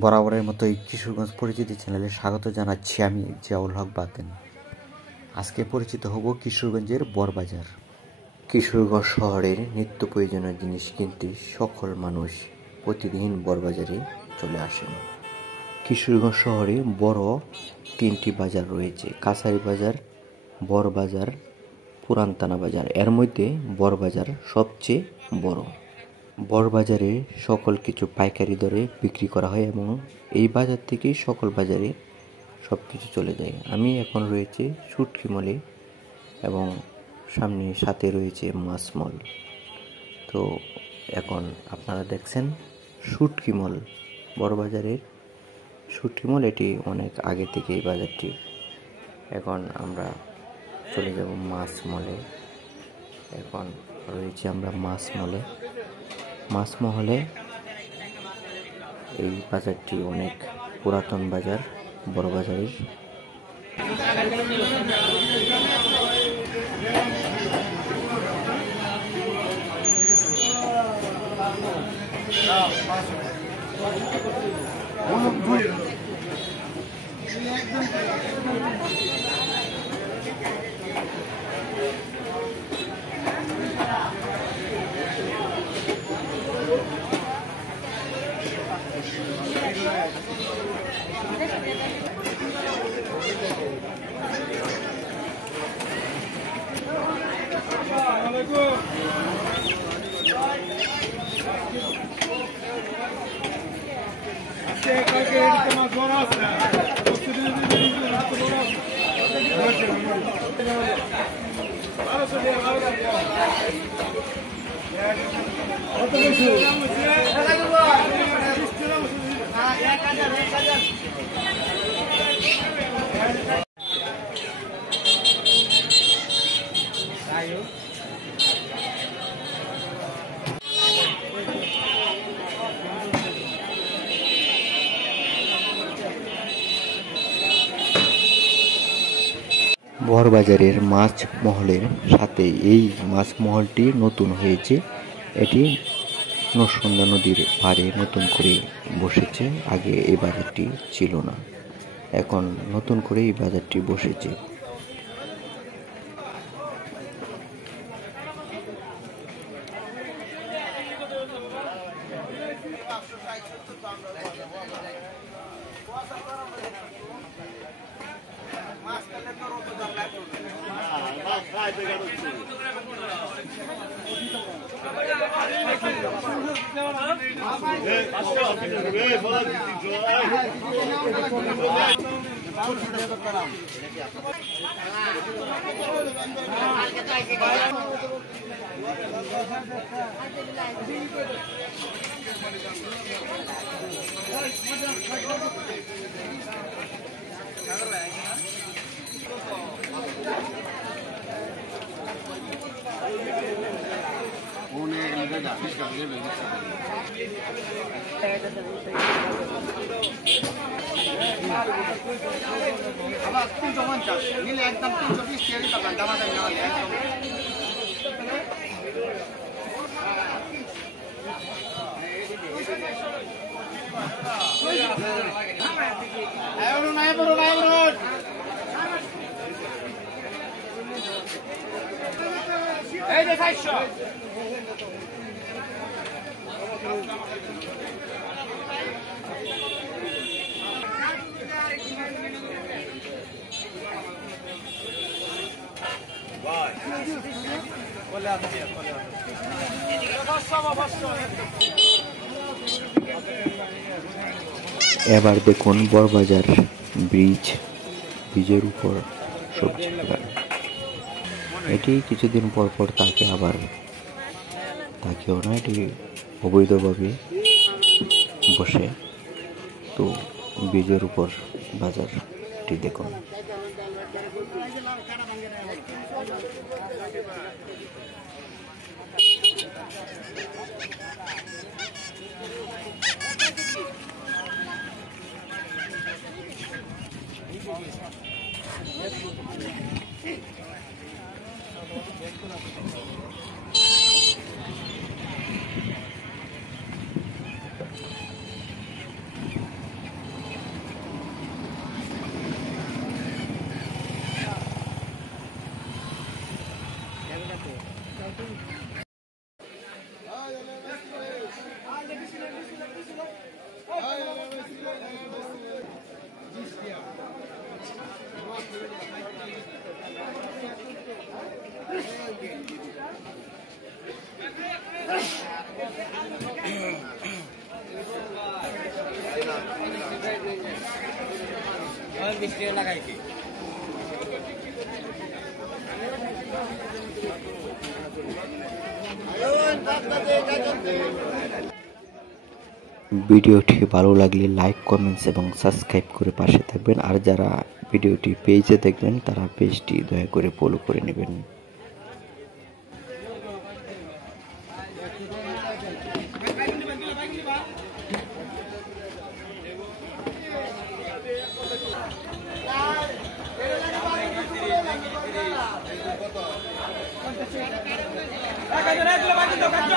বরাবরের মতোই কিশোরগঞ্জ পরিচিতি চ্যানেলে স্বাগত জানাচ্ছি আমি জিয়াউল হক বাতেন। আজকে পরিচিত হব কিশোরগঞ্জের বড়বাজার। কিশোরগঞ্জ শহরের নিত্য প্রয়োজনীয় জিনিস কিনতে সকল মানুষ প্রতিদিন বড়বাজারে চলে আসেন। কিশোরগঞ্জ শহরে বড় তিনটি বাজার রয়েছে: কাছারি বাজার, বড়বাজার, পুরানতানা বাজার। এর মধ্যে বড়বাজার সবচেয়ে বড়। বড়বাজারে সকল কিছু পাইকারি দরে বিক্রি করা হয় এবং এই বাজার থেকেই সকল বাজারে সব কিছু চলে যায়। আমি এখন রয়েছে শুটকি মলে এবং সাথে রয়েছে মাছ মল। তো এখন আপনারা দেখছেন শুটকি মল, বড়বাজারের শুটকি মল। এটি অনেক আগে থেকে এই বাজারটি। এখন আমরা চলে যাব মাছ মলে। এখন রয়েছে আমরা মাছ মলে। মাছ মহলে এই বাজারটি অনেক পুরাতন বাজার বড়বাজারের। বড়বাজারের মাছ মহলের সাথে এই মাছ মহলটি নতুন হয়েছে। এটি নরসুন্দা নদীর পাড়ে নতুন করে বসেছে। আগে এই বাজারটি ছিল না, এখন নতুন করে এই বাজারটি বসেছে। আবার 350 নিলে একদম 320 টাকা দিতে পারেন। দাম নেওয়া একদম এই যে 500 এবার দেখুন বড়বাজার ব্রিজের উপর সবজি বাগান। এটি কিছুদিন পর পর তাকেও না, এটি অবৈধভাবে বসে। তো ব্রিজের উপর বাজারটি দেখুন। ভিডিওটি ভালো লাগলে লাইক, কমেন্টস এবং সাবস্ক্রাইব করে পাশে থাকবেন। আর যারা ভিডিওটি পেজে দেখবেন তারা পেজটি দয়া করে ফলো করে নেবেন। টাকা